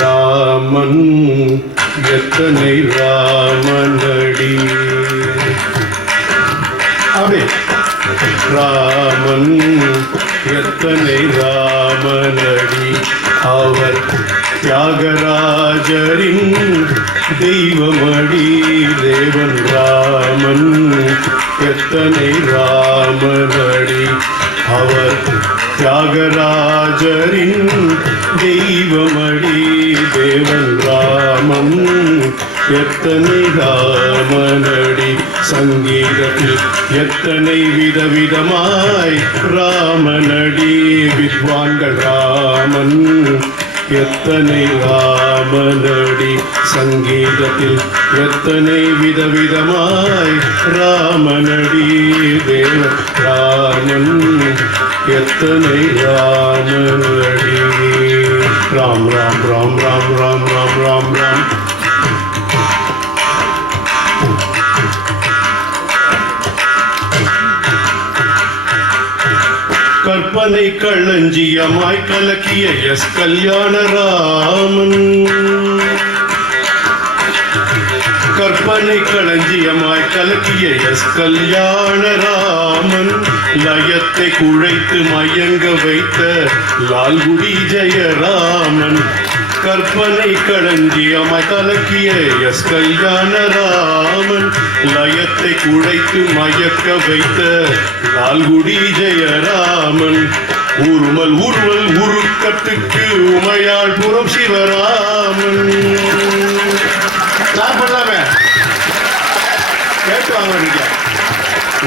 ராமன் எத்தனை ராமனடி. அப்படியே ராமன் எத்தனை ராமனடி. அவர் தியாகராஜரின் தெய்வமடி. தேவன் ராமன் எத்தனை ராமனடி. அவர் தியாகராஜரின் தெய்வமடி. தேவன் ராமன் எத்தனை ராமனடி. சங்கீதத்தில் எத்தனை விதவிதமாய் ராமனடி. வித்வான்கள் ராமன் எத்தனை ராமனடி. சங்கீதத்தில் எத்தனை விதவிதமாய் ராமனடி. தேவ ராமன் எத்தனை ராமனடி. ராம் ராம் ராம் ராம் ராம் ராம் ராம் ராம். கற்பனை களஞ்சியமாய் கலக்கிய எஸ் கல்யாணராமன். கற்பனை களஞ்சியமாய் கலக்கிய எஸ் கல்யாணராமன். லயத்தை குழைத்து மயங்க வைத்த லால்குடி ஜெயராமன். கற்பனை களஞ்சியமாய் கலக்கிய எஸ் கல்யாணராமன். லயத்தை குழைத்து மயக்க வைத்த லால்குடி ஜெயராமன். உருமல் உருவல் உருக்கத்துக்கு உமையாள் புறம் சிவராமன்.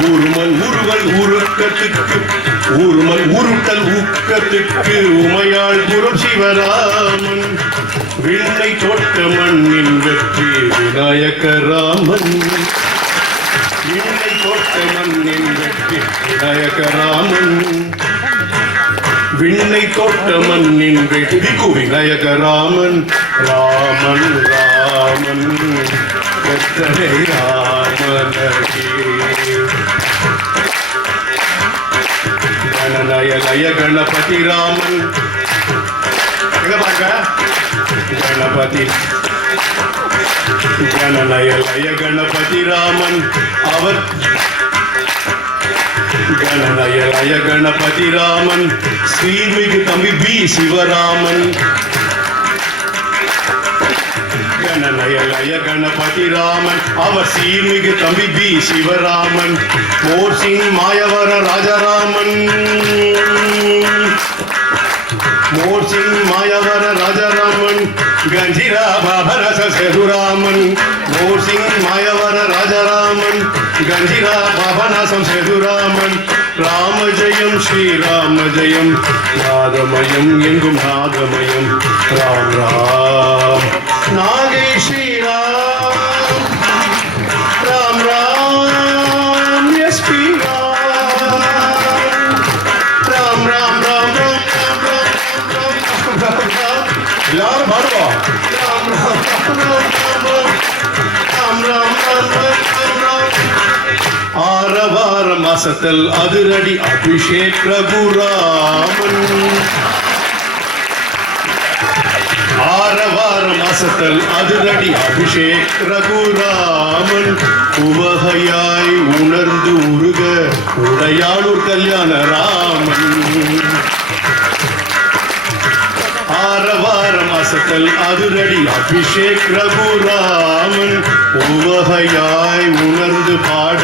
உருமல் உருவல் உருக்கத்துக்கு உருமல் உருட்டல் ஊக்கத்துக்கு உமையாள் புறம் சிவராமன். விண்ணை தொட்ட மண்ணின் வெற்றி விநாயகராமன். விண்ணை தொட்ட மண்ணின் வெற்றி விநாயகராமன். விண்ணை தொட்ட மண்ணின் வெற்றி விநாயகராமன். ராமன் ராமன் எத்தனை ராமனடி. கணநய லய கணபதி ராமன். கணபதி கணநய லய கணபதி ராமன். அவர் கணநய லய கணபதி ராமன். ஸ்ரீமிகு தம்பி பி சிவராமன். கணநய லய கணபதி ராமன். அவர் சீர்மிகு தம்பி P Sivaraman. Morsing Mayavaram Rajaraman. Morsing Mayavaram Rajaraman. Kanjira பாபரச சேதுராமன். மோர் சிங் மாயவர ராஜராமன். கஞ்சிரா பாபநாசம் சேதுராமன். ராம ஜெயம் ஸ்ரீராம ஜெயம். நாதமயம் எங்கும் நாதமயம். ராம் ராம் நாகை ஸ்ரீராம். Ram Ram S P Ram. ராம் ராம் ராம் ராம் ராம் ராம் ராம். எல்லாரும் பாடுவோம். ராம் ராம் ராம் ராம் ராம் ராம் ராம் ராம். ஆரவார மாசத்தல் அதிரடி அபிஷேக் ரகுராமன். ஆரவார மாசத்தல் அதிரடி அபிஷேக் ரகுராமன். உவகையாய் உணர்ந்து உருக உடையாளூர் கல்யாண ராமன். ஆரவார மாசத்தல் அதிரடி அபிஷேக் ரகுராமன். உவகையாய் உணர்ந்து பாட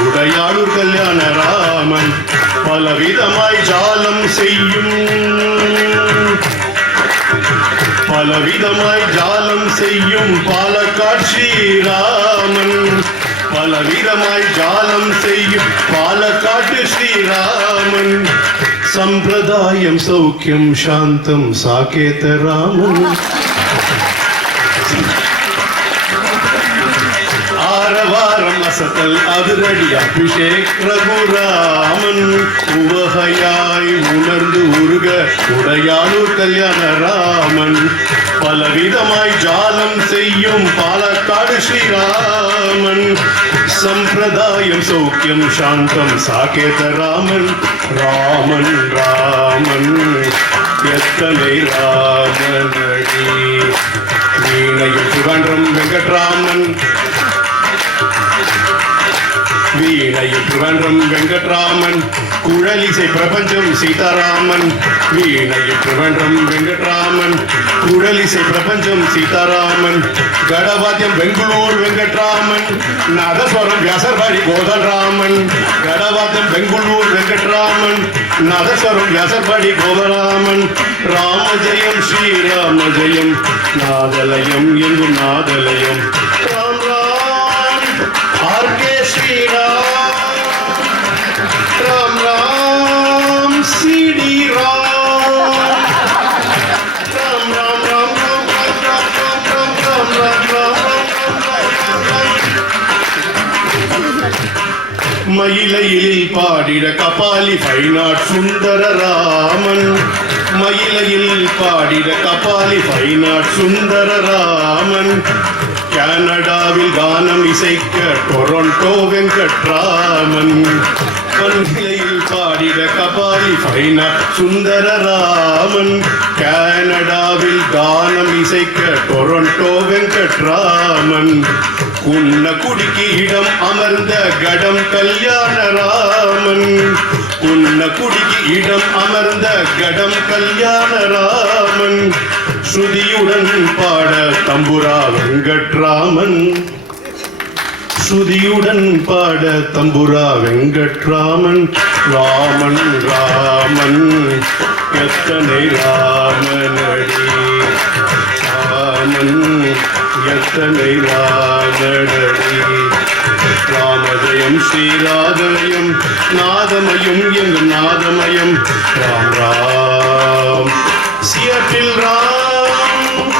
உடையாளூர் கல்யாண ராமன். பலவிதமாய் ஜாலம் செய்யும் பலவிதமாய் ஜாலம் செய்யும் பாலக்காட் ஸ்ரீராமன். பலவிதமாய் ஜாலம் செய்யும் பாலக்காட்டு ஸ்ரீராமன். சம்பிரதாயம் சௌக்கியம் சாந்தம் சாகேத ராமன். ஆரவாரம் அசத்தல் அதிரடி அபிஷேக் ரகுராமன். உவகையாய் உணர்ந்து உருக உடையாளூர் கல்யாண ராமன். பலவிதமாய் ஜாலம் செய்யும் பாலக்காடு ஸ்ரீராமன். சம்பிரதாயம் சௌக்கியம் சாந்தம் சாகேத ராமன். ராமன் ராமன் எத்தனை ராமனடி. வீணையில் திருவன்றம் வெங்கட்ராமன், வீணையில் திருவன்றம் வெங்கட்ராமன், குழலிசை பிரபஞ்சம் சீதாராமன். வீணையில் திருவன்றம் வெங்கட்ராமன், குழலிசை பிரபஞ்சம் சீதாராமன். கடவாத்தியம் பெங்களூர் வெங்கட்ராமன், நாதஸ்வரம் வியாசர்பாடி கோதல்ராமன். கடவாத்தியம் பெங்களூர் வெங்கட்ராமன், நாதஸ்வரம் வியாசர்பாடி கோதராமன். ராம ஜெயம் ஸ்ரீராம ஜெயம், நாதலயம் எங்கும் நாதலயம். Ram Ram RK Sriram, Ram Ram CD Ram, Ram Ram Ram Ram Ram Ram Ram Ram Ram Ram Ram. மயிலையில் பாடிட கபாலி ஃபைனாட் சுந்தர ராமன். மயிலையில் பாடிட கபாலி ஃபைனாட் சுந்தர ராமன். கனடாவில் கானம் இசைக்க டொரண்டோ வெங்கட்ராமன். மயிலையில் பாடிட கபாலி ஃபைனாட் சுந்தர ராமன். கனடாவில் கானம் இசைக்க டொரண்டோ வெங்கட்ராமன். உன்ன குடிக்கு இடம் அமர்ந்த கடம் கல்யாண ராமன். உன்ன குடிக்கு இடம் அமர்ந்த கடம் கல்யாண ராமன். ஸ்ருதியுடன் பாட தம்புரா வெங்கட்ராமன். ஸ்ருதியுடன் பாட தம்புரா வெங்கட்ராமன். ராமன் ராமன் எத்தனை ராமனடி. ராமன் எத்தனை ராமனடி. ராமஜயம் ஸ்ரீராஜயம், நாதமயம் எங்கும் நாதமயம். ராம் ராம் சியட்டில் ராம்,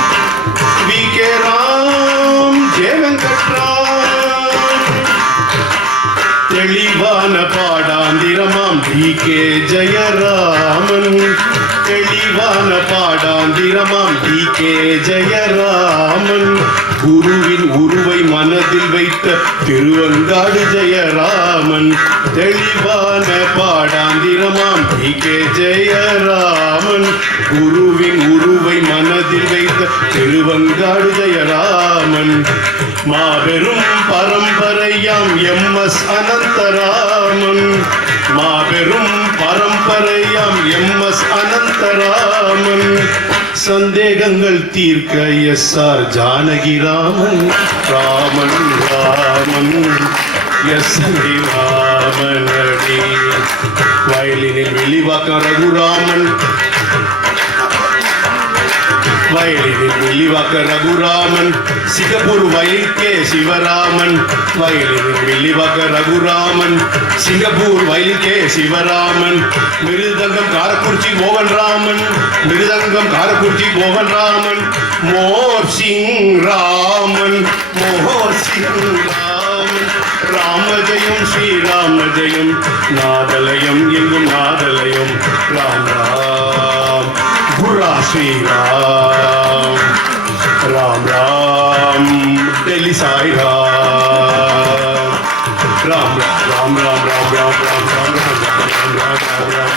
வி கே ராம், ஜெய வெங்கட்ராம். தெளிவான பாடாந்திரமாம் டி கே ஜெயராமன். தெளிவான பாடாந்திரமாம் டி கே ஜெயராமன். குருவின் உருவை மனதில் வைத்த திருவங்காடு ஜெயராமன். தெளிவான பாடாந்திரமாம் டி கே ஜெயராமன். குருவின் உருவை மனதில் வைத்த திருவங்காடு ஜெயராமன். மாபெரும் பரம்பரையாம் எம்.எஸ். அனந்தராமன். மாபெரும் பரம்பரையாம் எம்.எஸ். அனந்தராமன். சந்தேகங்கள் தீர்க்க எஸ்.ஆர். ஜானகிராமன். ராமன் ராமன் எஸ்.டி. ராமனடி. வயலினில் வெளிவாக்கம் ரகுராமன். வயலினில் Velivakkam Raghuraman. Singapore violin K Sivaraman. வயலினில் Velivakkam Raghuraman. Singapore violin K Sivaraman. Mridangam Karakurichi மோகன் ராமன். மிருதங்கம் காரக்குறிச்சி மோகன் ராமன். மோர் சிங் ராமன். மோர் சிங் ராமன். ராமஜயம் ஸ்ரீராம ஜெயம், நாதலயம் எங்கும் நாதலயம். ராம் ராம் குரா ஸ்ரீராம். ராம் ராம் டெல்லி சாய் ராம். ராம் ராம் ராம் ராம் ராம் ராம் ராம் ராம் ராம் ராம் ராம் ராம் ராம்.